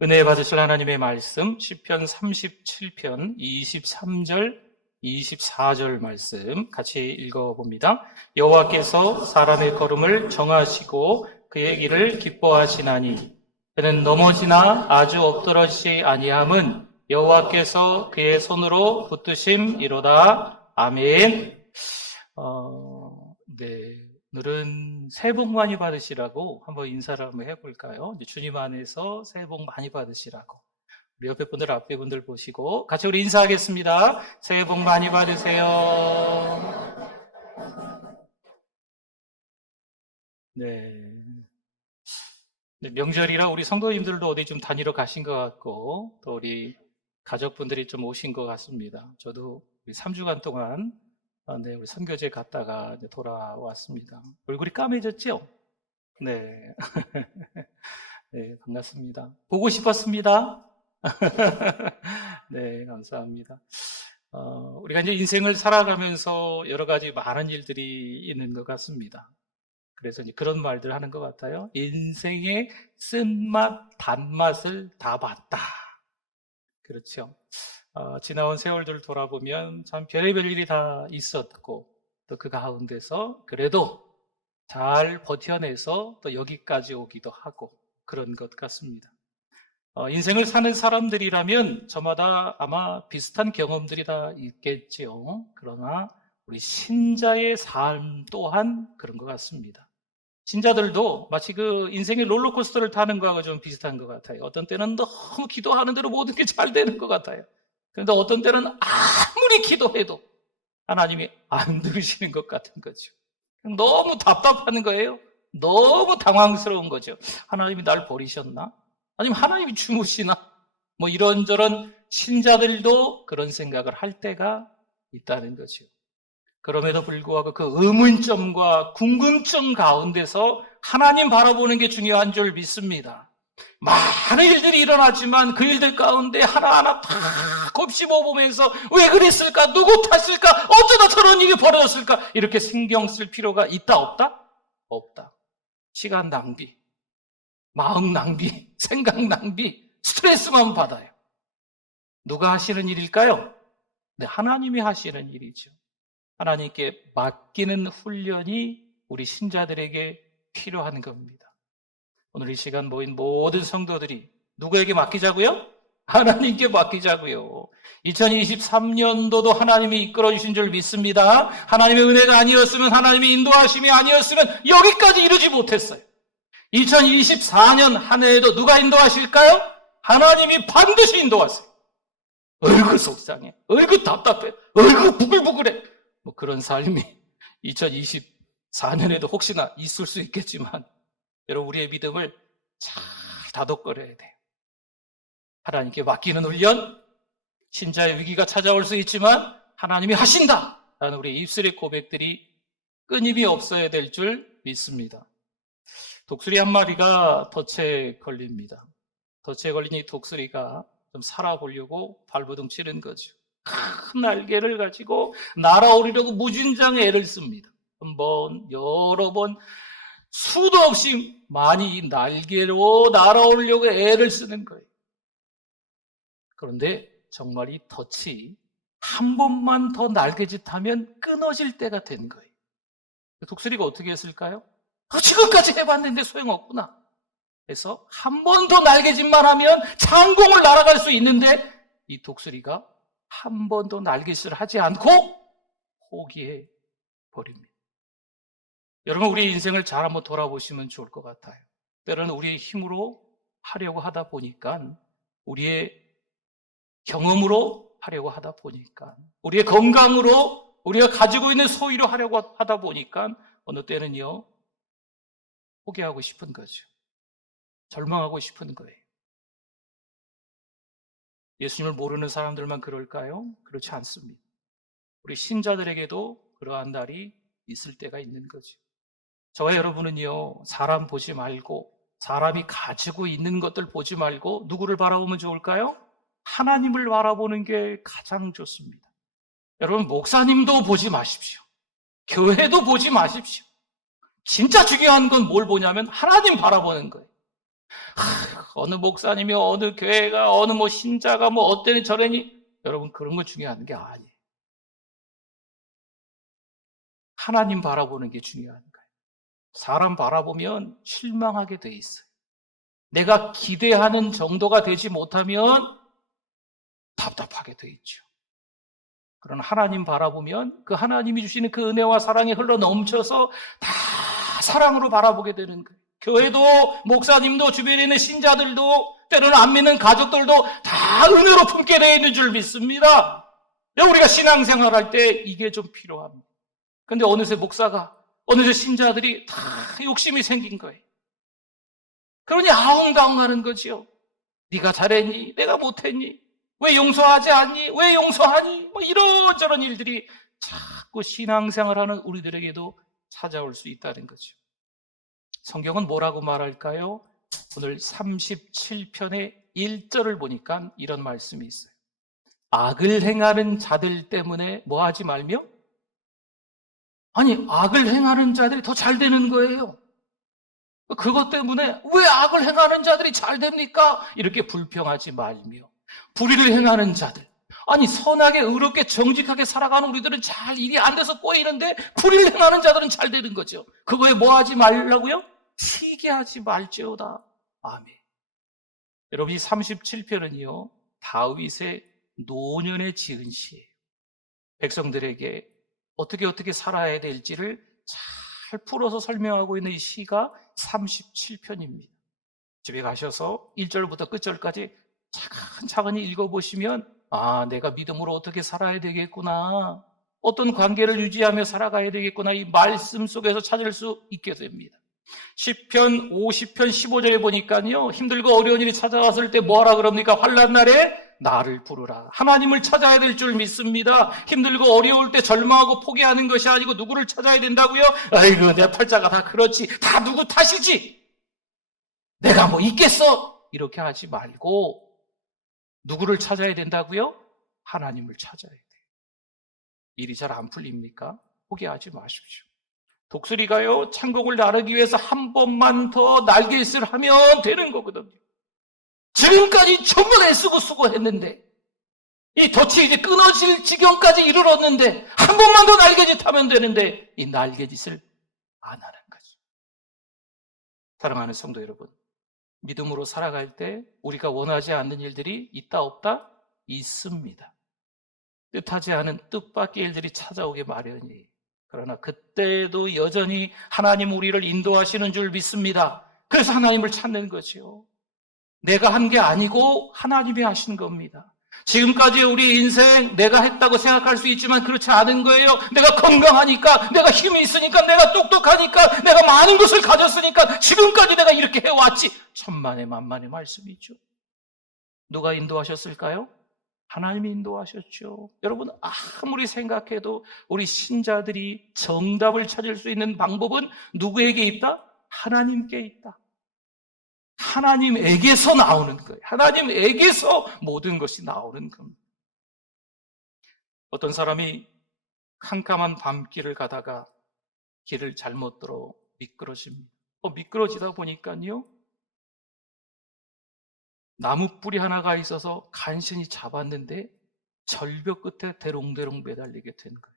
은혜 받으실 하나님의 말씀 시편 37편 23절 24절 말씀 같이 읽어봅니다. 여호와께서 사람의 걸음을 정하시고 그의 길을 기뻐하시나니 그는 넘어지나 아주 엎드러지지 아니함은 여호와께서 그의 손으로 붙드심이로다. 아멘. 오늘은 새해 복 많이 받으시라고 한번 인사를 한번 해볼까요? 주님 안에서 새해 복 많이 받으시라고. 우리 옆에 분들, 앞에 분들 보시고 같이 우리 인사하겠습니다. 새해 복 많이 받으세요. 네. 명절이라 우리 성도님들도 어디 좀 다니러 가신 것 같고, 또 우리 가족분들이 좀 오신 것 같습니다. 저도 3주간 동안 우리 선교제 갔다가 이제 돌아왔습니다. 얼굴이 까매졌죠? 네. 네, 반갑습니다. 보고 싶었습니다. 네, 감사합니다. 우리가 이제 인생을 살아가면서 여러 가지 많은 일들이 있는 것 같습니다. 그래서 이제 그런 말들 하는 것 같아요. 인생의 쓴맛, 단맛을 다 봤다. 그렇죠. 지나온 세월들 돌아보면 참 별의별 일이 다 있었고, 또 그 가운데서 그래도 잘 버텨내서 또 여기까지 오기도 하고 그런 것 같습니다. 인생을 사는 사람들이라면 저마다 아마 비슷한 경험들이 다 있겠지요. 그러나 우리 신자의 삶 또한 그런 것 같습니다. 신자들도 마치 그 인생의 롤러코스터를 타는 거하고 좀 비슷한 것 같아요. 어떤 때는 너무 기도하는 대로 모든 게 잘 되는 것 같아요. 그런데 어떤 때는 아무리 기도해도 하나님이 안 들으시는 것 같은 거죠. 너무 답답한 거예요. 너무 당황스러운 거죠. 하나님이 날 버리셨나? 아니면 하나님이 주무시나? 뭐 이런저런 신자들도 그런 생각을 할 때가 있다는 거죠. 그럼에도 불구하고 그 의문점과 궁금증 가운데서 하나님 바라보는 게 중요한 줄 믿습니다. 많은 일들이 일어나지만 그 일들 가운데 하나하나 다 곱씹어보면서 왜 그랬을까? 누구 탓일까? 어쩌다 저런 일이 벌어졌을까? 이렇게 신경 쓸 필요가 있다 없다? 없다. 시간 낭비, 마음 낭비, 생각 낭비, 스트레스만 받아요. 누가 하시는 일일까요? 네, 하나님이 하시는 일이죠. 하나님께 맡기는 훈련이 우리 신자들에게 필요한 겁니다. 오늘 이 시간 모인 모든 성도들이 누구에게 맡기자고요? 하나님께 맡기자고요. 2023년도도 하나님이 이끌어주신 줄 믿습니다. 하나님의 은혜가 아니었으면, 하나님의 인도하심이 아니었으면 여기까지 이르지 못했어요. 2024년 한 해에도 누가 인도하실까요? 하나님이 반드시 인도하세요. 얼굴 속상해, 얼굴 답답해, 얼굴 부글부글해. 뭐 그런 삶이 2024년에도 혹시나 있을 수 있겠지만 여러분, 우리의 믿음을 잘 다독거려야 돼요. 하나님께 맡기는 훈련, 신자의 위기가 찾아올 수 있지만 하나님이 하신다 라는 우리 입술의 고백들이 끊임이 없어야 될 줄 믿습니다. 독수리 한 마리가 덫에 걸립니다. 덫에 걸린 이 독수리가 좀 살아보려고 발버둥 치는 거죠. 큰 날개를 가지고 날아오르려고 무진장의 애를 씁니다. 한 번, 여러 번, 수도 없이 많이 날개로 날아오르려고 애를 쓰는 거예요. 그런데 정말 이 덫이 한 번만 더 날개짓하면 끊어질 때가 된 거예요. 독수리가 어떻게 했을까요? 지금까지 해봤는데 소용없구나. 그래서 한 번 더 날개짓만 하면 창공을 날아갈 수 있는데 이 독수리가 한 번도 날개짓을 하지 않고 포기해 버립니다. 여러분, 우리 인생을 잘 한번 돌아보시면 좋을 것 같아요. 때로는 우리의 힘으로 하려고 하다 보니까, 우리의 경험으로 하려고 하다 보니까, 우리의 건강으로, 우리가 가지고 있는 소유로 하려고 하다 보니까 어느 때는요 포기하고 싶은 거죠. 절망하고 싶은 거예요. 예수님을 모르는 사람들만 그럴까요? 그렇지 않습니다. 우리 신자들에게도 그러한 날이 있을 때가 있는 거죠. 저와 여러분은요, 사람 보지 말고, 사람이 가지고 있는 것들 보지 말고 누구를 바라보면 좋을까요? 하나님을 바라보는 게 가장 좋습니다. 여러분, 목사님도 보지 마십시오. 교회도 보지 마십시오. 진짜 중요한 건 뭘 보냐면 하나님 바라보는 거예요. 어느 목사님이 어느 교회가 어느 뭐 신자가 뭐 어때니 저래니 여러분 그런 거 중요한 게 아니에요. 하나님 바라보는 게 중요한 거예요. 사람 바라보면 실망하게 돼 있어요. 내가 기대하는 정도가 되지 못하면 답답하게 돼 있죠. 그러나 하나님 바라보면 그 하나님이 주시는 그 은혜와 사랑이 흘러 넘쳐서 다 사랑으로 바라보게 되는 거예요. 교회도 목사님도 주변에 있는 신자들도 때로는 안 믿는 가족들도 다 은혜로 품게 되어 있는 줄 믿습니다. 우리가 신앙생활할 때 이게 좀 필요합니다. 그런데 어느새 목사가 어느새 신자들이 다 욕심이 생긴 거예요. 그러니 아웅다웅하는 거지요. 네가 잘했니? 내가 못했니? 왜 용서하지 않니? 왜 용서하니? 뭐 이런저런 일들이 자꾸 신앙생활하는 우리들에게도 찾아올 수 있다는 거죠. 성경은 뭐라고 말할까요? 오늘 37편의 1절을 보니까 이런 말씀이 있어요. 악을 행하는 자들 때문에 뭐 하지 말며? 아니, 악을 행하는 자들이 더 잘 되는 거예요. 그것 때문에 왜 악을 행하는 자들이 잘 됩니까? 이렇게 불평하지 말며 불의를 행하는 자들, 아니 선하게 의롭게 정직하게 살아가는 우리들은 잘 일이 안 돼서 꼬이는데 불의를 행하는 자들은 잘 되는 거죠. 그거에 뭐 하지 말라고요? 시기하지 말지어다. 아멘. 여러분, 이 37편은요 다윗의 노년에 지은 시예요. 백성들에게 어떻게 살아야 될지를 잘 풀어서 설명하고 있는 이 시가 37편입니다. 집에 가셔서 1절부터 끝절까지 차근차근히 읽어보시면 내가 믿음으로 어떻게 살아야 되겠구나, 어떤 관계를 유지하며 살아가야 되겠구나, 이 말씀 속에서 찾을 수 있게 됩니다. 10편, 50편, 15절에 보니까요 힘들고 어려운 일이 찾아왔을 때 뭐하라 그럽니까? 환난 날에 나를 부르라. 하나님을 찾아야 될 줄 믿습니다. 힘들고 어려울 때 절망하고 포기하는 것이 아니고 누구를 찾아야 된다고요? 아이고 내 팔자가 다 그렇지, 다 누구 탓이지, 내가 뭐 있겠어, 이렇게 하지 말고 누구를 찾아야 된다고요? 하나님을 찾아야 돼요. 일이 잘 안 풀립니까? 포기하지 마십시오. 독수리가요 창공을 나르기 위해서 한 번만 더 날갯짓을 하면 되는 거거든요. 지금까지 전부 애쓰고 수고했는데 이 덫이 이제 끊어질 지경까지 이르렀는데 한 번만 더 날갯짓 하면 되는데 이 날갯짓을 안 하는 거죠. 사랑하는 성도 여러분, 믿음으로 살아갈 때 우리가 원하지 않는 일들이 있다 없다? 있습니다. 뜻하지 않은 뜻밖의 일들이 찾아오게 마련이에요. 그러나 그때도 여전히 하나님 우리를 인도하시는 줄 믿습니다. 그래서 하나님을 찾는 거죠. 내가 한 게 아니고 하나님이 하신 겁니다. 지금까지 우리 인생 내가 했다고 생각할 수 있지만 그렇지 않은 거예요. 내가 건강하니까, 내가 힘이 있으니까, 내가 똑똑하니까, 내가 많은 것을 가졌으니까 지금까지 내가 이렇게 해왔지. 천만의 만만의 말씀이죠. 누가 인도하셨을까요? 하나님이 인도하셨죠. 여러분, 아무리 생각해도 우리 신자들이 정답을 찾을 수 있는 방법은 누구에게 있다? 하나님께 있다. 하나님에게서 나오는 거예요. 하나님에게서 모든 것이 나오는 겁니다. 어떤 사람이 캄캄한 밤길을 가다가 길을 잘못 들어 미끄러집니다. 미끄러지다 보니까요 나무 뿌리 하나가 있어서 간신히 잡았는데 절벽 끝에 대롱대롱 매달리게 된 거예요.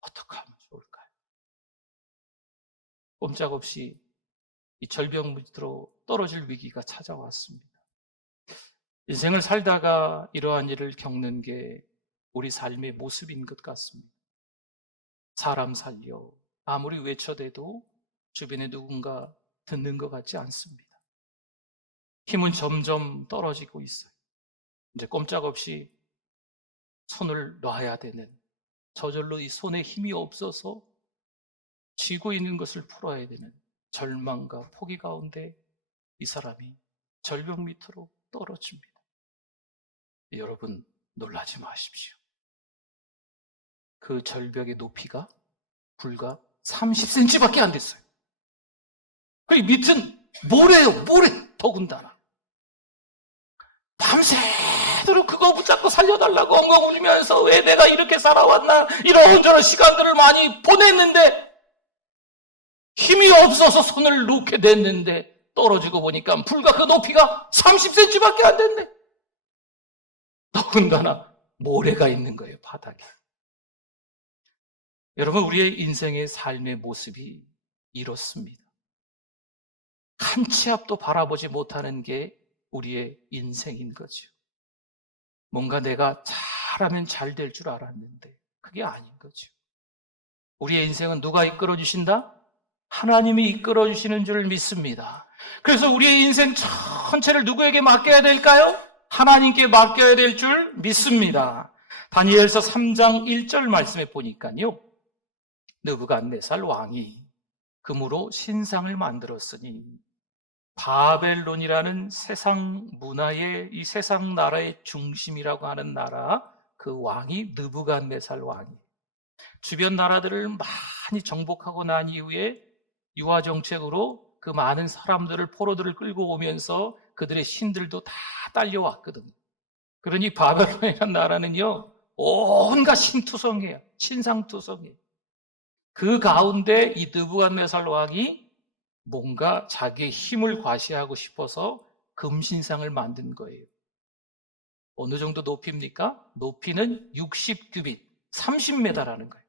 어떻게 하면 좋을까요? 꼼짝없이 이 절벽 밑으로 떨어질 위기가 찾아왔습니다. 인생을 살다가 이러한 일을 겪는 게 우리 삶의 모습인 것 같습니다. 사람 살려 아무리 외쳐대도 주변에 누군가 듣는 것 같지 않습니다. 힘은 점점 떨어지고 있어요. 이제 꼼짝없이 손을 놔야 되는, 저절로 이 손에 힘이 없어서 쥐고 있는 것을 풀어야 되는 절망과 포기 가운데 이 사람이 절벽 밑으로 떨어집니다. 여러분, 놀라지 마십시오. 그 절벽의 높이가 불과 30cm밖에 안 됐어요. 그리고 밑은 모래예요, 모래. 더군다나 밤새도록 그거 붙잡고 살려달라고 엉엉 울면서 왜 내가 이렇게 살아왔나, 이런저런 시간들을 많이 보냈는데 힘이 없어서 손을 놓게 됐는데 떨어지고 보니까 불과 그 높이가 30cm밖에 안 됐네. 더군다나 모래가 있는 거예요, 바닥에. 여러분, 우리의 인생의 삶의 모습이 이렇습니다. 한 치 앞도 바라보지 못하는 게 우리의 인생인 거죠. 뭔가 내가 잘하면 잘 될 줄 알았는데 그게 아닌 거죠. 우리의 인생은 누가 이끌어 주신다? 하나님이 이끌어 주시는 줄 믿습니다. 그래서 우리의 인생 전체를 누구에게 맡겨야 될까요? 하나님께 맡겨야 될 줄 믿습니다. 다니엘서 3장 1절 말씀에 보니까요, 느부갓네살 왕이 금으로 신상을 만들었으니 바벨론이라는 세상 문화의, 이 세상 나라의 중심이라고 하는 나라, 그 왕이 느부갓네살 왕이 주변 나라들을 많이 정복하고 난 이후에 유화 정책으로 그 많은 사람들을, 포로들을 끌고 오면서 그들의 신들도 다 딸려왔거든요. 그러니 바벨론이라는 나라는요, 온갖 신투성이에요. 신상투성이에요. 그 가운데 이 느부갓네살 왕이 뭔가 자기의 힘을 과시하고 싶어서 금신상을 만든 거예요. 어느 정도 높이입니까? 높이는 60규빗, 30m라는 거예요.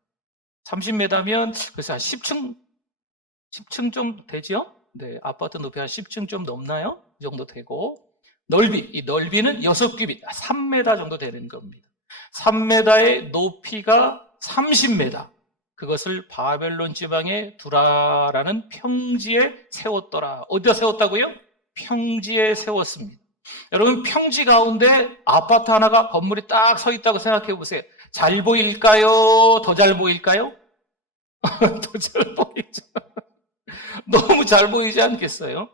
30m면 그래서 한 10층 좀 되죠? 네, 아파트 높이 한 10층 좀 넘나요? 이 정도 되고, 이 넓이는 6규빗, 3m 정도 되는 겁니다. 3m의 높이가 30m. 그것을 바벨론 지방의 두라라는 평지에 세웠더라. 어디다 세웠다고요? 평지에 세웠습니다. 여러분, 평지 가운데 아파트 하나가, 건물이 딱 서 있다고 생각해 보세요. 잘 보일까요? 더 잘 보일까요? 더 잘 보이죠. 너무 잘 보이지 않겠어요?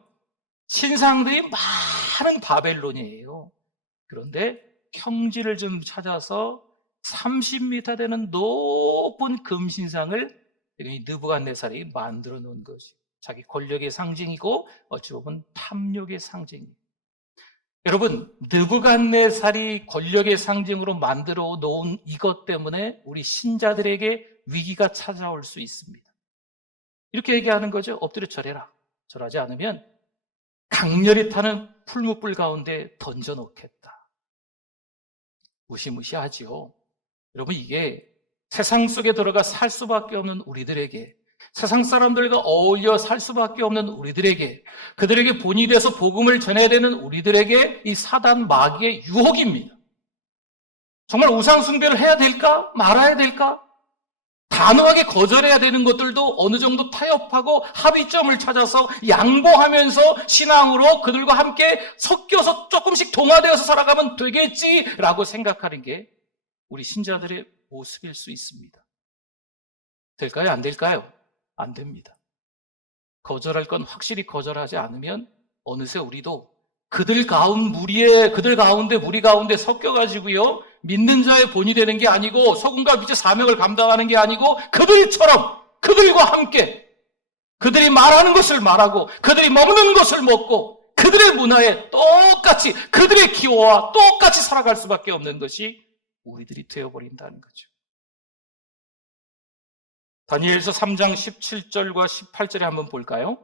신상들이 많은 바벨론이에요. 그런데 평지를 좀 찾아서 30m 되는 높은 금신상을 느부갓네살이 만들어 놓은 거죠. 자기 권력의 상징이고 어찌 보면 탐욕의 상징이에요. 여러분, 느부갓네살이 권력의 상징으로 만들어 놓은 이것 때문에 우리 신자들에게 위기가 찾아올 수 있습니다. 이렇게 얘기하는 거죠. 엎드려 절해라. 절하지 않으면 강렬히 타는 풀무불 가운데 던져놓겠다. 무시무시하지요. 여러분, 이게 세상 속에 들어가 살 수밖에 없는 우리들에게, 세상 사람들과 어울려 살 수밖에 없는 우리들에게, 그들에게 본이 돼서 복음을 전해야 되는 우리들에게 이 사단 마귀의 유혹입니다. 정말 우상 숭배를 해야 될까? 말아야 될까? 단호하게 거절해야 되는 것들도 어느 정도 타협하고 합의점을 찾아서 양보하면서 신앙으로 그들과 함께 섞여서 조금씩 동화되어서 살아가면 되겠지라고 생각하는 게 우리 신자들의 모습일 수 있습니다. 될까요? 안 될까요? 안 됩니다. 거절할 건 확실히 거절하지 않으면 어느새 우리도 그들 가운데 무리 가운데 섞여가지고요, 믿는 자의 본이 되는 게 아니고 소금과 빛의 사명을 감당하는 게 아니고 그들처럼, 그들과 함께 그들이 말하는 것을 말하고 그들이 먹는 것을 먹고 그들의 문화에 똑같이, 그들의 기호와 똑같이 살아갈 수밖에 없는 것이 우리들이 되어버린다는 거죠. 다니엘서 3장 17절과 18절에 한번 볼까요?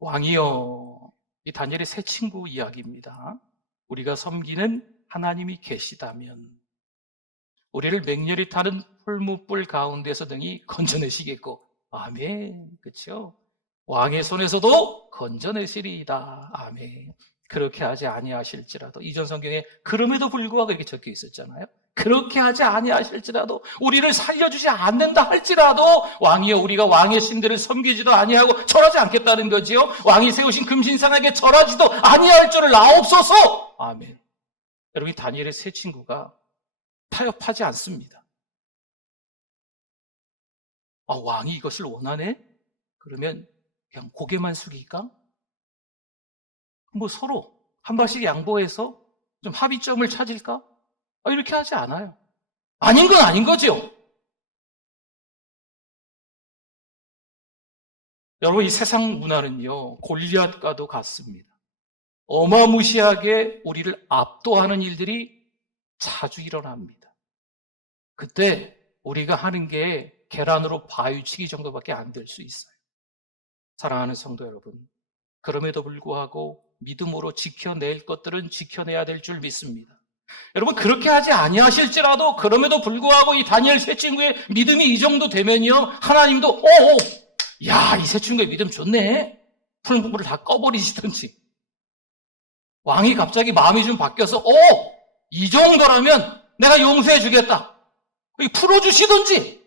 왕이여, 이 다니엘의 새 친구 이야기입니다. 우리가 섬기는 하나님이 계시다면 우리를 맹렬히 타는 풀무불 가운데서 등이 건져내시겠고, 아멘. 그렇죠? 왕의 손에서도 건져내시리이다. 아멘. 그렇게 하지 아니하실지라도, 이전 성경에 그럼에도 불구하고 이렇게 적혀 있었잖아요. 그렇게 하지 아니하실지라도, 우리를 살려주지 않는다 할지라도 왕이여, 우리가 왕의 신들을 섬기지도 아니하고 절하지 않겠다는 거지요. 왕이 세우신 금신상에게 절하지도 아니할 줄을 아옵소서. 아멘. 여러분, 이 다니엘의 세 친구가 타협하지 않습니다. 왕이 이것을 원하네? 그러면 그냥 고개만 숙일까? 뭐 서로 한 발씩 양보해서 좀 합의점을 찾을까? 이렇게 하지 않아요. 아닌 건 아닌 거죠. 여러분, 이 세상 문화는요, 골리앗과도 같습니다. 어마무시하게 우리를 압도하는 일들이 자주 일어납니다. 그때 우리가 하는 게 계란으로 바위치기 정도밖에 안 될 수 있어요. 사랑하는 성도 여러분, 그럼에도 불구하고 믿음으로 지켜낼 것들은 지켜내야 될 줄 믿습니다. 여러분, 그렇게 하지 아니하실지라도 그럼에도 불구하고 이 다니엘 세 친구의 믿음이 이 정도 되면요, 하나님도 야, 이 세 친구의 믿음 좋네. 푸른 부부를 다 꺼버리시든지, 왕이 갑자기 마음이 좀 바뀌어서 이 정도라면 내가 용서해 주겠다, 풀어주시든지,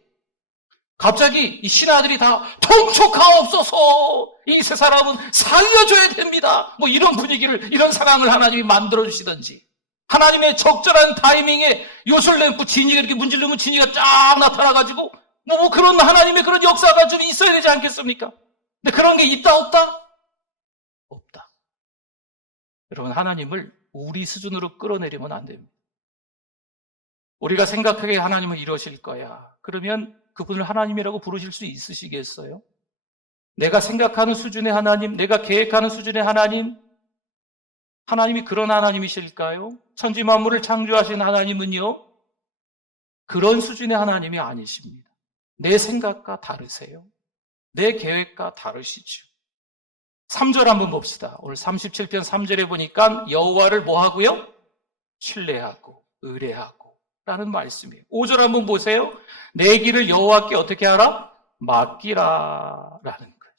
갑자기 이 신하들이 다 통촉하옵소서, 이 세 사람은 살려줘야 됩니다, 뭐 이런 분위기를, 이런 상황을 하나님이 만들어주시든지, 하나님의 적절한 타이밍에 요술램프 진이가 이렇게 문지르면 진이가 쫙 나타나가지고 뭐 그런 하나님의 그런 역사가 좀 있어야 되지 않겠습니까? 근데 그런 게 있다 없다? 없다. 여러분, 하나님을 우리 수준으로 끌어내리면 안 됩니다. 우리가 생각하기에 하나님은 이러실 거야, 그러면 그분을 하나님이라고 부르실 수 있으시겠어요? 내가 생각하는 수준의 하나님, 내가 계획하는 수준의 하나님, 하나님이 그런 하나님이실까요? 천지 만물을 창조하신 하나님은요, 그런 수준의 하나님이 아니십니다. 내 생각과 다르세요. 내 계획과 다르시죠. 3절 한번 봅시다. 오늘 37편 3절에 보니까 여호와를 뭐 하고요? 신뢰하고 의뢰하고 라는 말씀이에요. 5절 한번 보세요. 내 길을 여호와께 어떻게 하라? 맡기라 라는 거예요.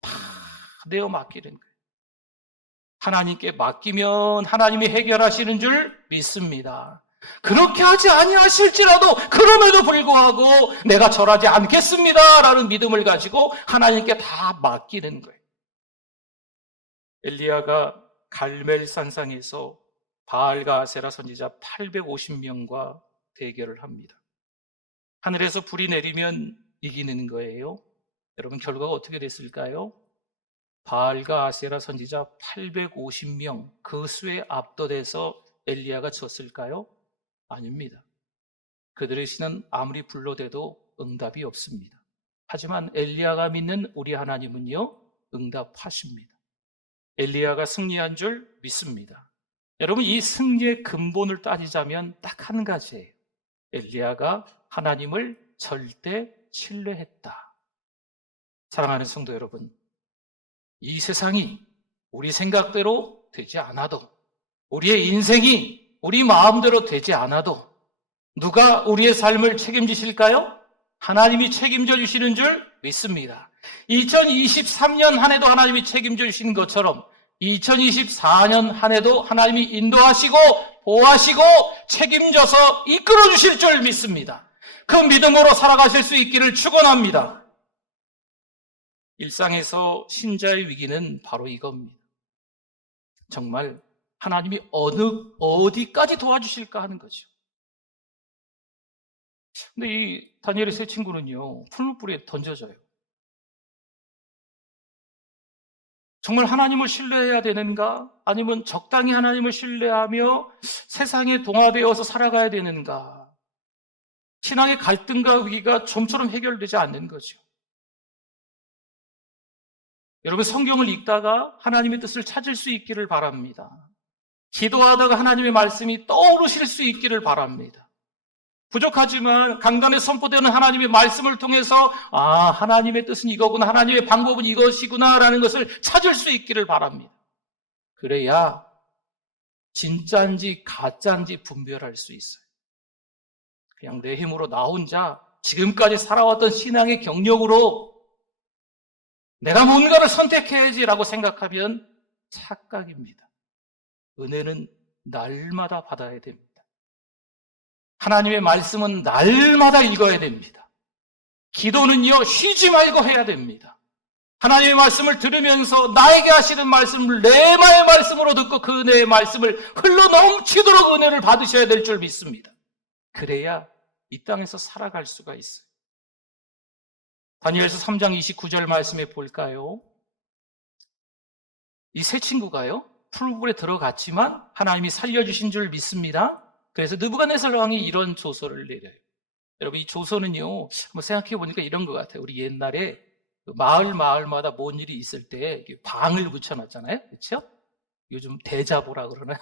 다 내어 맡기는 거예요. 하나님께 맡기면 하나님이 해결하시는 줄 믿습니다. 그렇게 하지 아니하실지라도 그럼에도 불구하고 내가 절하지 않겠습니다 라는 믿음을 가지고 하나님께 다 맡기는 거예요. 엘리야가 갈멜산상에서 바알과 아세라 선지자 850명과 대결을 합니다. 하늘에서 불이 내리면 이기는 거예요. 여러분, 결과가 어떻게 됐을까요? 바알과 아세라 선지자 850명, 그 수에 압도돼서 엘리야가 졌을까요? 아닙니다. 그들의 신은 아무리 불러대도 응답이 없습니다. 하지만 엘리야가 믿는 우리 하나님은요, 응답하십니다. 엘리야가 승리한 줄 믿습니다. 여러분, 이 승리의 근본을 따지자면 딱 한 가지예요. 엘리야가 하나님을 절대 신뢰했다. 사랑하는 성도 여러분, 이 세상이 우리 생각대로 되지 않아도, 우리의 인생이 우리 마음대로 되지 않아도 누가 우리의 삶을 책임지실까요? 하나님이 책임져 주시는 줄 믿습니다. 2023년 한 해도 하나님이 책임져 주시는 것처럼 2024년 한 해도 하나님이 인도하시고 보호하시고 책임져서 이끌어 주실 줄 믿습니다. 그 믿음으로 살아가실 수 있기를 축원합니다. 일상에서 신자의 위기는 바로 이겁니다. 정말 하나님이 어디까지 도와주실까 하는 거죠. 근데 이 다니엘의 세 친구는요, 풀무불에 던져져요. 정말 하나님을 신뢰해야 되는가? 아니면 적당히 하나님을 신뢰하며 세상에 동화되어서 살아가야 되는가? 신앙의 갈등과 위기가 좀처럼 해결되지 않는 거죠. 여러분, 성경을 읽다가 하나님의 뜻을 찾을 수 있기를 바랍니다. 기도하다가 하나님의 말씀이 떠오르실 수 있기를 바랍니다. 부족하지만 강단에 선포되는 하나님의 말씀을 통해서 하나님의 뜻은 이거구나, 하나님의 방법은 이것이구나 라는 것을 찾을 수 있기를 바랍니다. 그래야 진짜인지 가짜인지 분별할 수 있어요. 그냥 내 힘으로 나 혼자 지금까지 살아왔던 신앙의 경력으로 내가 뭔가를 선택해야지라고 생각하면 착각입니다. 은혜는 날마다 받아야 됩니다. 하나님의 말씀은 날마다 읽어야 됩니다. 기도는요, 쉬지 말고 해야 됩니다. 하나님의 말씀을 들으면서 나에게 하시는 말씀을 레마의 말씀으로 듣고 그 은혜의 말씀을 흘러넘치도록 은혜를 받으셔야 될 줄 믿습니다. 그래야 이 땅에서 살아갈 수가 있어요. 다니엘서 3장 29절 말씀에 볼까요? 이 세 친구가요, 풀무불에 들어갔지만 하나님이 살려주신 줄 믿습니다. 그래서 느부갓네살 왕이 이런 조서를 내려요. 여러분, 이 조서는요, 한번 생각해 보니까 이런 것 같아요. 우리 옛날에 마을마다 뭔 일이 있을 때 방을 붙여놨잖아요. 그렇죠? 요즘 대자보라 그러나요?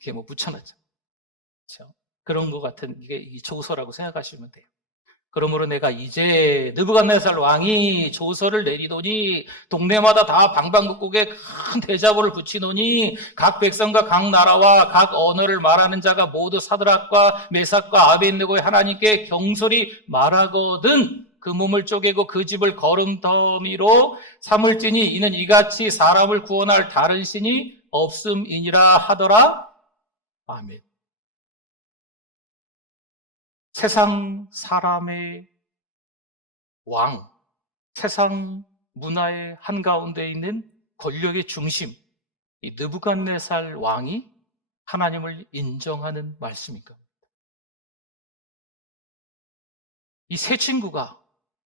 이게 뭐 붙여놨죠. 그렇죠? 그런 것 같은 이게 이 조서라고 생각하시면 돼요. 그러므로 내가 이제 느부갓네살 왕이 조서를 내리더니 동네마다 다 방방곡곡에 큰 대자보를 붙이노니 각 백성과 각 나라와 각 언어를 말하는 자가 모두 사드락과 메삭과 아벳느고의 하나님께 경솔히 말하거든 그 몸을 쪼개고 그 집을 거름더미로 삼을지니 이는 이같이 사람을 구원할 다른 신이 없음이니라 하더라. 아멘. 세상 사람의 왕, 세상 문화의 한가운데 있는 권력의 중심, 이 느부갓네살 왕이 하나님을 인정하는 말씀입니다. 이 세 친구가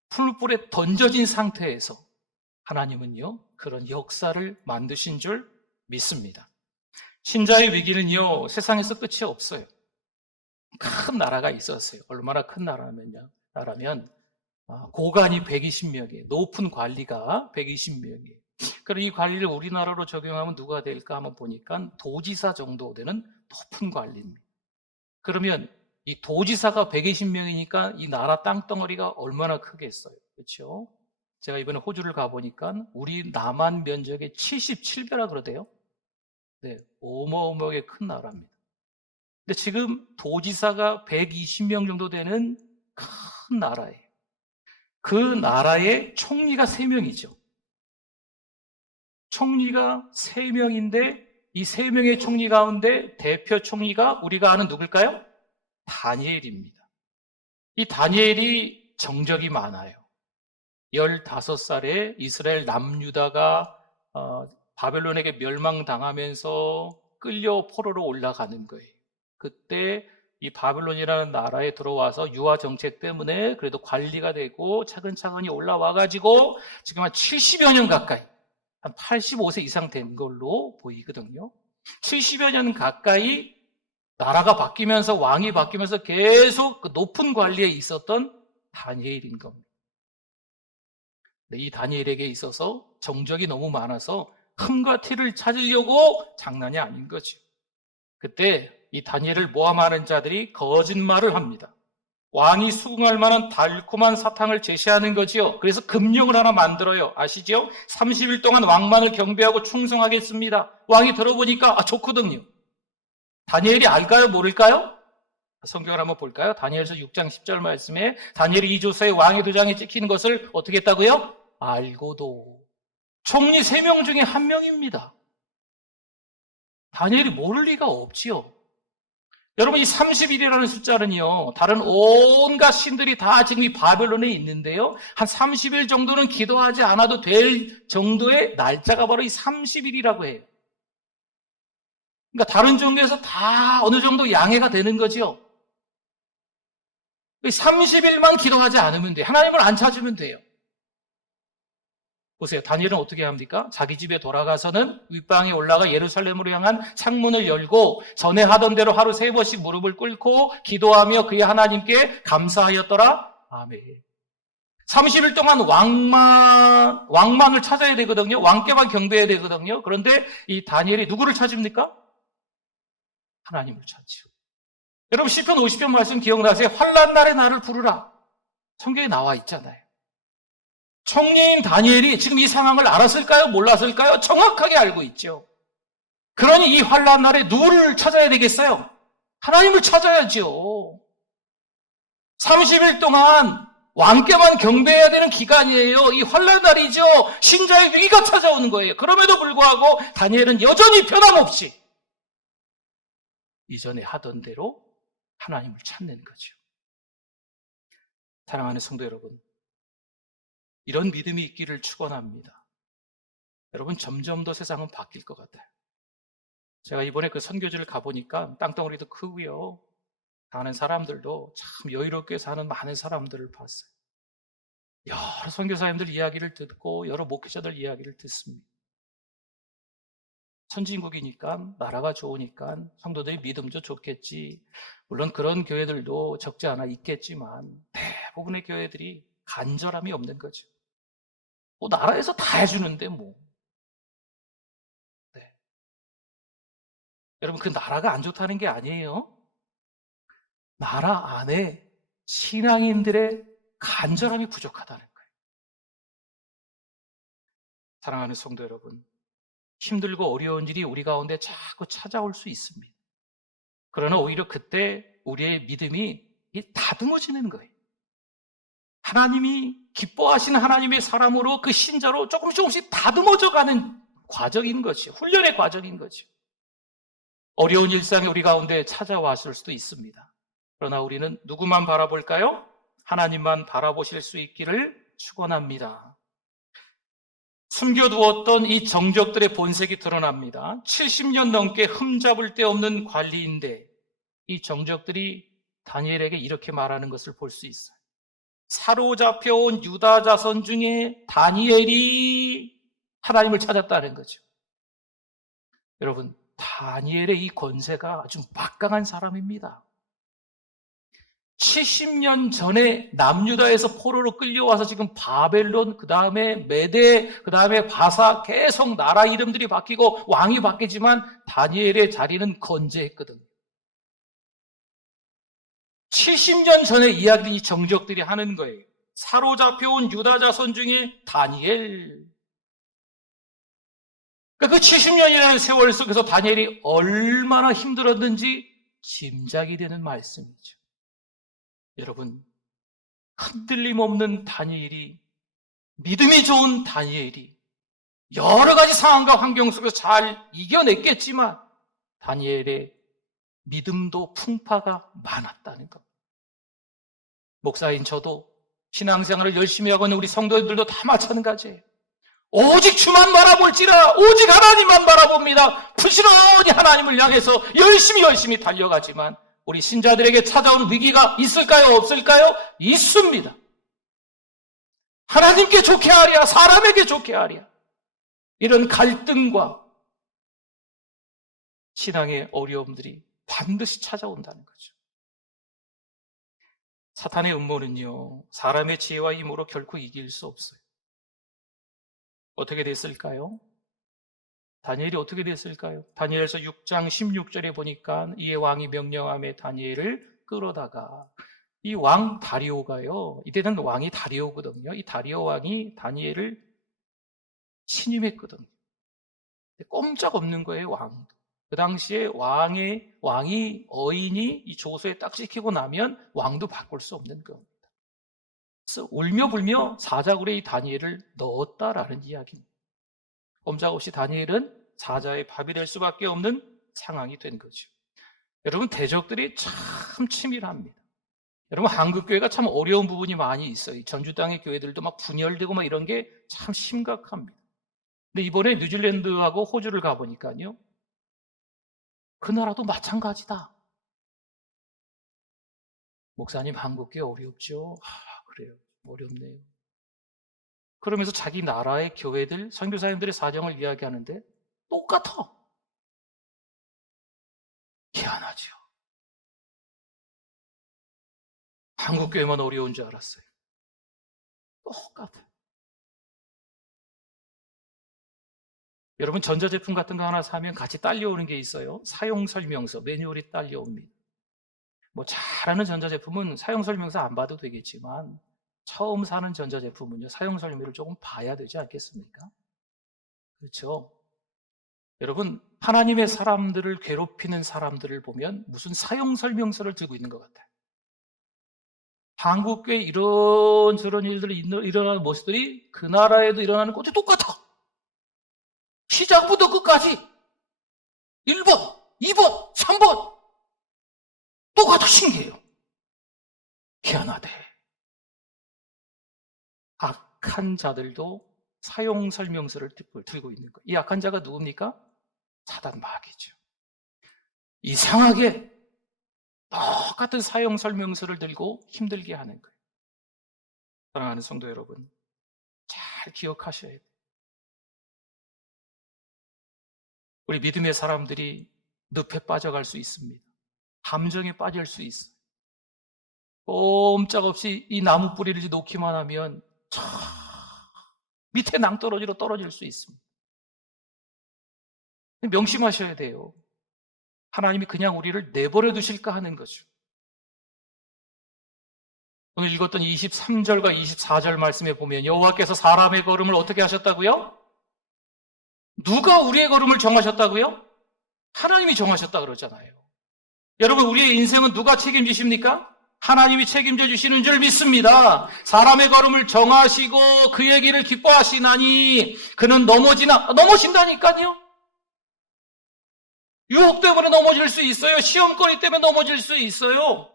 풀불에 던져진 상태에서 하나님은요, 그런 역사를 만드신 줄 믿습니다. 신자의 위기는요, 세상에서 끝이 없어요. 큰 나라가 있었어요. 얼마나 큰 나라면 고관이 120명이에요. 높은 관리가 120명이에요. 그럼 이 관리를 우리나라로 적용하면 누가 될까 한번 보니까 도지사 정도 되는 높은 관리입니다. 그러면 이 도지사가 120명이니까 이 나라 땅덩어리가 얼마나 크겠어요. 그렇죠? 제가 이번에 호주를 가보니까 우리 남한 면적의 77배라 그러대요. 네, 어마어마하게 큰 나라입니다. 근데 지금 도지사가 120명 정도 되는 큰 나라예요. 그 나라의 총리가 3명이죠. 총리가 3명인데 이 3명의 총리 가운데 대표 총리가 우리가 아는 누굴까요? 다니엘입니다. 이 다니엘이 정적이 많아요. 15살에 이스라엘 남유다가 바벨론에게 멸망당하면서 끌려 포로로 올라가는 거예요. 그때 이 바벨론이라는 나라에 들어와서 유아 정책 때문에 그래도 관리가 되고 차근차근히 올라와가지고 지금 한 70여 년 가까이, 한 85세 이상 된 걸로 보이거든요. 70여 년 가까이 나라가 바뀌면서 왕이 바뀌면서 계속 그 높은 관리에 있었던 다니엘인 겁니다. 이 다니엘에게 있어서 정적이 너무 많아서 흠과 티를 찾으려고 장난이 아닌 거죠. 그때 이 다니엘을 모함하는 자들이 거짓말을 합니다. 왕이 수긍할 만한 달콤한 사탕을 제시하는 거지요. 그래서 금령을 하나 만들어요. 아시죠? 30일 동안 왕만을 경배하고 충성하겠습니다. 왕이 들어보니까 좋거든요. 다니엘이 알까요? 모를까요? 성경을 한번 볼까요? 다니엘서 6장 10절 말씀에 다니엘이 이 조서에 왕의 도장이 찍히는 것을 어떻게 했다고요? 알고도. 총리 3명 중에 1명입니다. 다니엘이 모를 리가 없지요. 여러분, 이 30일이라는 숫자는요, 다른 온갖 신들이 다 지금 이 바벨론에 있는데요, 한 30일 정도는 기도하지 않아도 될 정도의 날짜가 바로 이 30일이라고 해요. 그러니까 다른 종교에서 다 어느 정도 양해가 되는 거죠. 30일만 기도하지 않으면 돼요. 하나님을 안 찾으면 돼요. 보세요. 다니엘은 어떻게 합니까? 자기 집에 돌아가서는 윗방에 올라가 예루살렘으로 향한 창문을 열고 전에 하던 대로 하루 3번씩 무릎을 꿇고 기도하며 그의 하나님께 감사하였더라. 아멘. 30일 동안 왕만을 찾아야 되거든요. 왕께만 경배해야 되거든요. 그런데 이 다니엘이 누구를 찾습니까? 하나님을 찾죠. 여러분 시편 50편 말씀 기억나세요? 환난 날에 나를 부르라. 성경에 나와 있잖아요. 총리인 다니엘이 지금 이 상황을 알았을까요? 몰랐을까요? 정확하게 알고 있죠. 그러니 이 환난 날에 누구를 찾아야 되겠어요? 하나님을 찾아야죠. 30일 동안 왕께만 경배해야 되는 기간이에요. 이 환난 날이죠. 신자의 위기가 찾아오는 거예요. 그럼에도 불구하고 다니엘은 여전히 변함없이 이전에 하던 대로 하나님을 찾는 거죠. 사랑하는 성도 여러분, 이런 믿음이 있기를 축원합니다. 여러분, 점점 더 세상은 바뀔 것 같아요. 제가 이번에 그 선교지를 가보니까 땅덩어리도 크고요. 사는 사람들도 참 여유롭게 사는 많은 사람들을 봤어요. 여러 선교사님들 이야기를 듣고 여러 목회자들 이야기를 듣습니다. 선진국이니까 나라가 좋으니까 성도들이 믿음도 좋겠지. 물론 그런 교회들도 적지 않아 있겠지만 대부분의 교회들이 간절함이 없는 거죠. 뭐 나라에서 다 해주는데 뭐. 네. 여러분 그 나라가 안 좋다는 게 아니에요. 나라 안에 신앙인들의 간절함이 부족하다는 거예요. 사랑하는 성도 여러분, 힘들고 어려운 일이 우리 가운데 자꾸 찾아올 수 있습니다. 그러나 오히려 그때 우리의 믿음이 다듬어지는 거예요. 하나님이 기뻐하시는 하나님의 사람으로, 그 신자로 조금씩 다듬어져 가는 과정인 거죠. 훈련의 과정인 거죠. 어려운 일상이 우리 가운데 찾아왔을 수도 있습니다. 그러나 우리는 누구만 바라볼까요? 하나님만 바라보실 수 있기를 축원합니다. 숨겨두었던 이 정적들의 본색이 드러납니다. 70년 넘게 흠잡을 데 없는 관리인데 이 정적들이 다니엘에게 이렇게 말하는 것을 볼 수 있어요. 사로잡혀온 유다 자손 중에 다니엘이 하나님을 찾았다는 거죠. 여러분, 다니엘의 이 권세가 아주 막강한 사람입니다. 70년 전에 남유다에서 포로로 끌려와서 지금 바벨론, 그 다음에 메대, 그 다음에 바사, 계속 나라 이름들이 바뀌고 왕이 바뀌지만 다니엘의 자리는 건재했거든요. 70년 전에 이야기된 이 정적들이 하는 거예요. 사로잡혀온 유다 자손 중에 다니엘. 그 70년이라는 세월 속에서 다니엘이 얼마나 힘들었는지 짐작이 되는 말씀이죠. 여러분, 흔들림 없는 다니엘이, 믿음이 좋은 다니엘이 여러 가지 상황과 환경 속에서 잘 이겨냈겠지만 다니엘의 믿음도 풍파가 많았다는 것. 목사인 저도 신앙생활을 열심히 하고 있는 우리 성도들도 다 마찬가지예요. 오직 주만 바라볼지라, 오직 하나님만 바라봅니다. 부지런히 하나님을 향해서 열심히 달려가지만 우리 신자들에게 찾아온 위기가 있을까요? 없을까요? 있습니다. 하나님께 좋게 하랴, 사람에게 좋게 하랴. 이런 갈등과 신앙의 어려움들이 반드시 찾아온다는 거죠. 사탄의 음모는요, 사람의 지혜와 힘으로 결코 이길 수 없어요. 어떻게 됐을까요? 다니엘이 어떻게 됐을까요? 다니엘서 6장 16절에 보니까 이에 왕이 명령함에 다니엘을 끌어다가, 이 왕 다리오가요, 이때는 왕이 다리오거든요. 이 다리오 왕이 다니엘을 신임했거든요. 꼼짝없는 거예요, 왕도. 그 당시에 왕이 어인이 이 조서에 딱 찍히고 나면 왕도 바꿀 수 없는 겁니다. 그래서 울며 불며 사자굴에 이 다니엘을 넣었다라는 이야기입니다. 꼼짝없이 다니엘은 사자의 밥이 될 수밖에 없는 상황이 된 거죠. 여러분, 대적들이 참 치밀합니다. 여러분, 한국교회가 참 어려운 부분이 많이 있어요. 전주 땅의 교회들도 막 분열되고 막 이런 게 참 심각합니다. 근데 이번에 뉴질랜드하고 호주를 가보니까요, 그 나라도 마찬가지다. 목사님, 한국교회 어렵죠? 그래요. 어렵네요. 그러면서 자기 나라의 교회들, 선교사님들의 사정을 이야기하는데 똑같아. 희한하죠. 한국교회만 어려운 줄 알았어요. 똑같아요. 여러분, 전자제품 같은 거 하나 사면 같이 딸려오는 게 있어요. 사용설명서, 매뉴얼이 딸려옵니다. 뭐 잘하는 전자제품은 사용설명서 안 봐도 되겠지만 처음 사는 전자제품은요, 사용설명을 조금 봐야 되지 않겠습니까? 그렇죠? 여러분, 하나님의 사람들을 괴롭히는 사람들을 보면 무슨 사용설명서를 들고 있는 것 같아요. 한국교회 이런저런 일들이 일어나는 모습들이 그 나라에도 일어나는 것이 똑같아. 시작부터 끝까지 1번, 2번, 3번 똑같아. 신기해요. 희한하대. 악한 자들도 사용 설명서를 들고 있는 거예요. 이 악한 자가 누굽니까? 사단 마귀죠. 이상하게 똑같은 사용 설명서를 들고 힘들게 하는 거예요. 사랑하는 성도 여러분, 잘 기억하셔야 돼요. 우리 믿음의 사람들이 늪에 빠져갈 수 있습니다. 함정에 빠질 수 있어요. 꼼짝없이 이 나무 뿌리를 놓기만 하면 저 밑에 낭떠러지로 떨어질 수 있습니다. 명심하셔야 돼요. 하나님이 그냥 우리를 내버려 두실까 하는 거죠. 오늘 읽었던 23절과 24절 말씀에 보면 여호와께서 사람의 걸음을 어떻게 하셨다고요? 누가 우리의 걸음을 정하셨다고요? 하나님이 정하셨다 그러잖아요. 여러분, 우리의 인생은 누가 책임지십니까? 하나님이 책임져 주시는 줄 믿습니다. 사람의 걸음을 정하시고 그의 길을 기뻐하시나니 그는 넘어진다니까요. 유혹 때문에 넘어질 수 있어요. 시험거리 때문에 넘어질 수 있어요.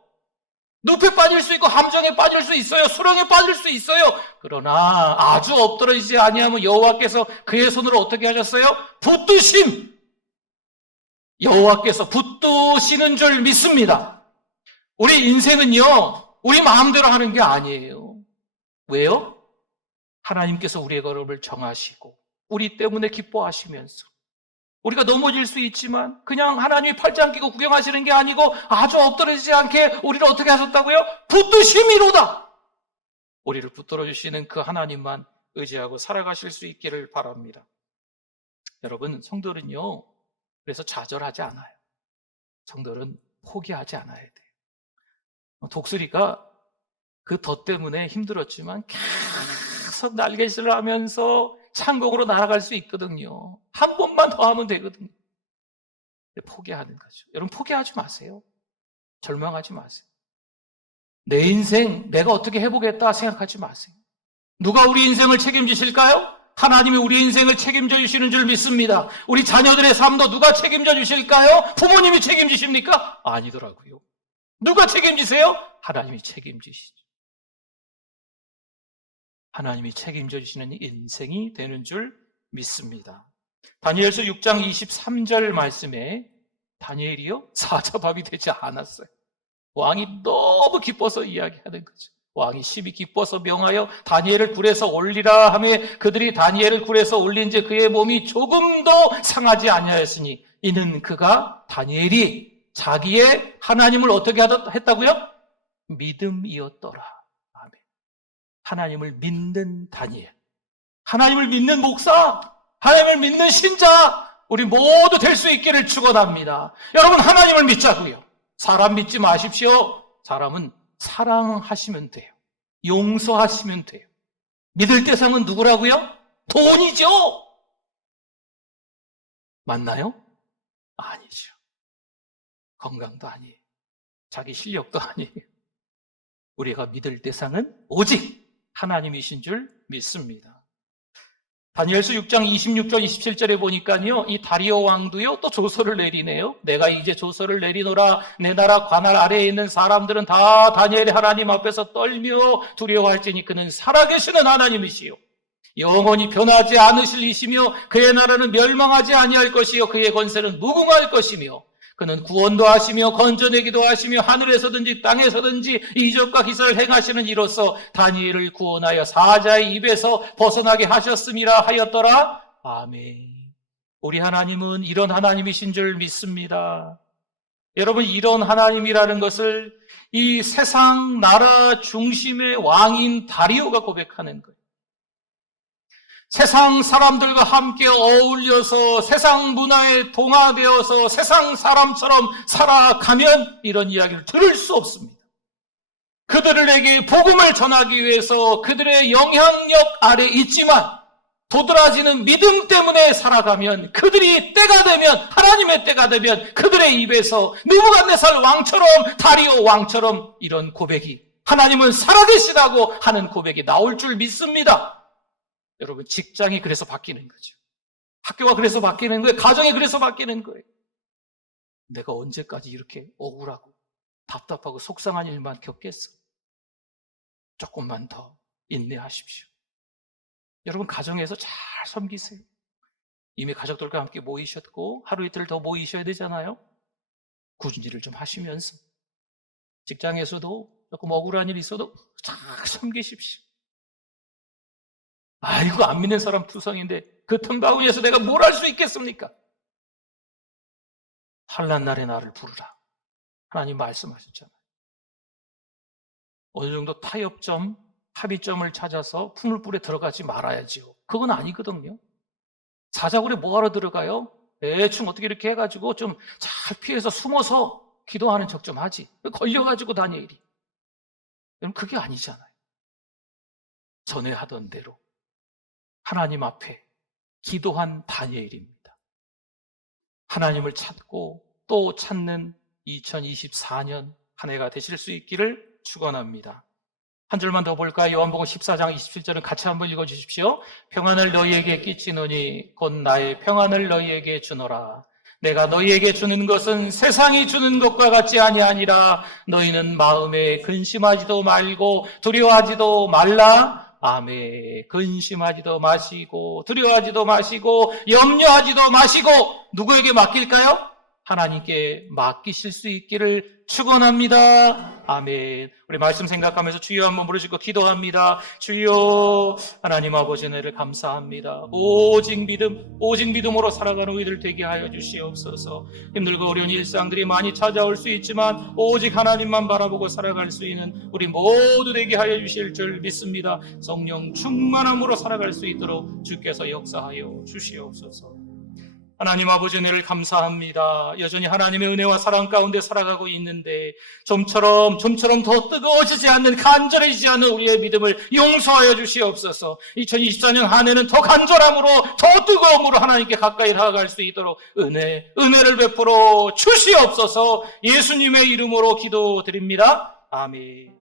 늪에 빠질 수 있고 함정에 빠질 수 있어요. 수렁에 빠질 수 있어요. 그러나 아주 엎드러지지 아니하면 여호와께서 그의 손으로 어떻게 하셨어요? 붙드심. 여호와께서 붙드시는 줄 믿습니다. 우리 인생은요, 우리 마음대로 하는 게 아니에요. 왜요? 하나님께서 우리의 걸음을 정하시고 우리 때문에 기뻐하시면서 우리가 넘어질 수 있지만 그냥 하나님이 팔짱 끼고 구경하시는 게 아니고 아주 엎드러지지 않게 우리를 어떻게 하셨다고요? 붙드심이로다. 우리를 붙들어 주시는 그 하나님만 의지하고 살아가실 수 있기를 바랍니다. 여러분, 성도는요, 그래서 좌절하지 않아요. 성도는 포기하지 않아야 돼요. 독수리가 그 덫 때문에 힘들었지만 계속 날개질을 하면서 천국으로 날아갈 수 있거든요. 한 번만 더 하면 되거든요. 포기하는 거죠. 여러분, 포기하지 마세요. 절망하지 마세요. 내 인생 내가 어떻게 해보겠다 생각하지 마세요. 누가 우리 인생을 책임지실까요? 하나님이 우리 인생을 책임져 주시는 줄 믿습니다. 우리 자녀들의 삶도 누가 책임져 주실까요? 부모님이 책임지십니까? 아니더라고요. 누가 책임지세요? 하나님이 책임지시죠. 하나님이 책임져 주시는 인생이 되는 줄 믿습니다. 다니엘서 6장 23절 말씀에 다니엘이요? 사자밥이 되지 않았어요. 왕이 너무 기뻐서 이야기하는 거죠. 왕이 심히 기뻐서 명하여 다니엘을 굴에서 올리라 하며 그들이 다니엘을 굴에서 올린지 그의 몸이 조금도 상하지 아니하였으니 이는 그가 다니엘이 자기의 하나님을 어떻게 했다고요? 믿음이었더라. 아멘. 하나님을 믿는 다니엘, 하나님을 믿는 목사, 하나님을 믿는 신자, 우리 모두 될 수 있기를 축원합니다. 여러분, 하나님을 믿자고요. 사람 믿지 마십시오. 사람은 사랑하시면 돼요. 용서하시면 돼요. 믿을 대상은 누구라고요? 돈이죠. 맞나요? 아니죠. 건강도 아니에요. 자기 실력도 아니에요. 우리가 믿을 대상은 오직 하나님이신 줄 믿습니다. 다니엘서 6장 26절 27절에 보니까요, 이 다리오 왕도요 또 조서를 내리네요. 내가 이제 조서를 내리노라. 내 나라 관할 아래에 있는 사람들은 다 다니엘의 하나님 앞에서 떨며 두려워할지니 그는 살아계시는 하나님이시요 영원히 변하지 않으실 이시며 그의 나라는 멸망하지 아니할 것이요 그의 권세는 무궁할 것이며 그는 구원도 하시며 건져내기도 하시며 하늘에서든지 땅에서든지 이적과 기사를 행하시는 이로써 다니엘을 구원하여 사자의 입에서 벗어나게 하셨음이라 하였더라. 아멘. 우리 하나님은 이런 하나님이신 줄 믿습니다. 여러분, 이런 하나님이라는 것을 이 세상 나라 중심의 왕인 다리오가 고백하는 거예요. 세상 사람들과 함께 어울려서 세상 문화에 동화되어서 세상 사람처럼 살아가면 이런 이야기를 들을 수 없습니다. 그들에게 복음을 전하기 위해서 그들의 영향력 아래 있지만 도드라지는 믿음 때문에 살아가면 그들이 때가 되면 하나님의 때가 되면 그들의 입에서 느부갓네살 왕처럼 다리오 왕처럼 이런 고백이 하나님은 살아계시다고 하는 고백이 나올 줄 믿습니다. 여러분, 직장이 그래서 바뀌는 거죠. 학교가 그래서 바뀌는 거예요. 가정이 그래서 바뀌는 거예요. 내가 언제까지 이렇게 억울하고 답답하고 속상한 일만 겪겠어? 조금만 더 인내하십시오. 여러분, 가정에서 잘 섬기세요. 이미 가족들과 함께 모이셨고 하루 이틀 더 모이셔야 되잖아요. 꾸준히를 좀 하시면서 직장에서도 조금 억울한 일이 있어도 잘 섬기십시오. 아이고, 안 믿는 사람 투성인데 그 틈바구니에서 내가 뭘 할 수 있겠습니까? 환난 날에 나를 부르라. 하나님 말씀하셨잖아요. 어느 정도 타협점, 합의점을 찾아서 풀물불에 들어가지 말아야지요. 그건 아니거든요. 사자굴에 뭐하러 들어가요? 대충 어떻게 이렇게 해가지고 좀 잘 피해서 숨어서 기도하는 척 좀 하지. 걸려가지고 다니엘이. 여러분, 그게 아니잖아요. 전에 하던 대로 하나님 앞에 기도한 다니엘입니다. 하나님을 찾고 또 찾는 2024년 한 해가 되실 수 있기를 축원합니다. 한 줄만 더 볼까요? 요한복음 14장 27절을 같이 한번 읽어주십시오. 평안을 너희에게 끼치노니 곧 나의 평안을 너희에게 주노라. 내가 너희에게 주는 것은 세상이 주는 것과 같지 아니하니라. 너희는 마음에 근심하지도 말고 두려워하지도 말라. 아멘. 근심하지도 마시고 두려워하지도 마시고 염려하지도 마시고 누구에게 맡길까요? 하나님께 맡기실 수 있기를 축원합니다. 아멘. 우리 말씀 생각하면서 주여 한번 부르시고 기도합니다. 주여, 하나님 아버지 은혜를 감사합니다. 오직 믿음으로 살아가는 우리들 되게 하여 주시옵소서. 힘들고 어려운 일상들이 많이 찾아올 수 있지만 오직 하나님만 바라보고 살아갈 수 있는 우리 모두 되게 하여 주실 줄 믿습니다. 성령 충만함으로 살아갈 수 있도록 주께서 역사하여 주시옵소서. 하나님 아버지 은혜를 감사합니다. 여전히 하나님의 은혜와 사랑 가운데 살아가고 있는데 좀처럼 더 뜨거워지지 않는, 간절해지지 않는 우리의 믿음을 용서하여 주시옵소서. 2024년 한 해는 더 간절함으로, 더 뜨거움으로 하나님께 가까이 다가갈 수 있도록 은혜를 베풀어 주시옵소서. 예수님의 이름으로 기도드립니다. 아멘.